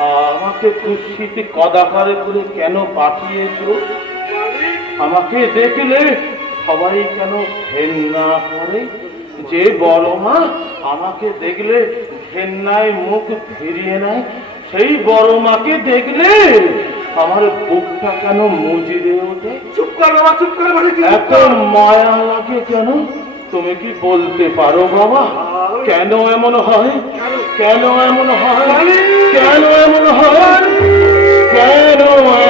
আমাকে খুশিতে কদাকারে করে কেন পাঠিয়েছো? আমাকে দেখলে সবাই কেন ঘেন্না করে? যে বড় মা আমাকে দেখলে ঘেন্নায় মুখ ফিরিয়ে নেয়, সেই বড় মাকে দেখলে আমার বুকটা কেন মুজিয়ে ওঠে? চুপ কর বাবা, চুপ কর। এত মায়া লাগে কেন? তুমি কি বলতে পারো বাবা কেন এমন হয়? কেন এমন হয়? কেন এমন হয়? কেন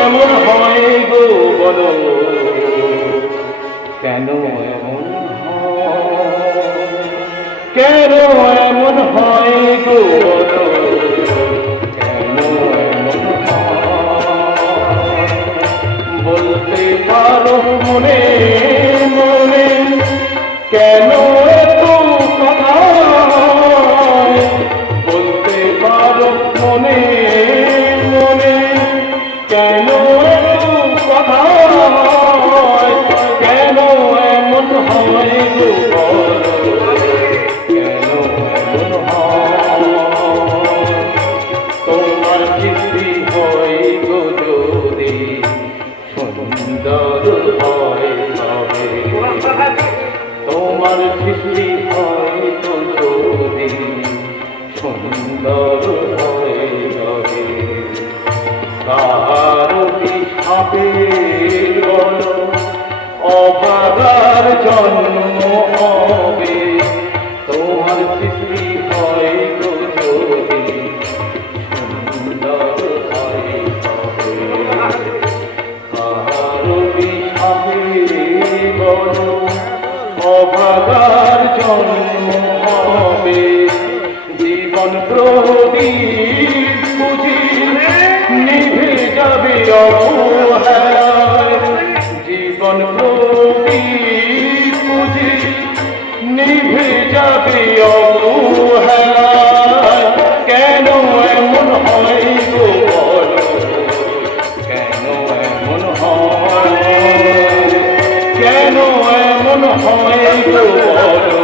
এমন হয় গো বলো? কেন এমন হয়? কেন এমন হয় গো বলো? কেন এমন হয়? বলতে পারো মনে মনে কেন এত কথা? বলতে পারো মনে মনে কেন এত কথা? কেন এমন হয় গো বলো? কেন এমন হয়? তোমার সৃষ্টি হয় গো যদি সুন্দর হয় তবে, তোমার সৃষ্টি হয় তো যদি সুন্দর হয় তবে, কার সাপে বলো অভাগার জন্ম হবে? তোমার সৃষ্টি হয় তো যদি সুন্দর হয় তবে, কার সাপে বলো অভাগার জন্ম হবে? জীবন প্রদীপ বুঝি নিভে যাবে অবহেলায়, জীবন প্রদীপ বুঝি নিভে যাবে অবহেলায়। কেন এমন হয় গো বলো? কেন এমন হয়? কেন এমন হয় গো বলো?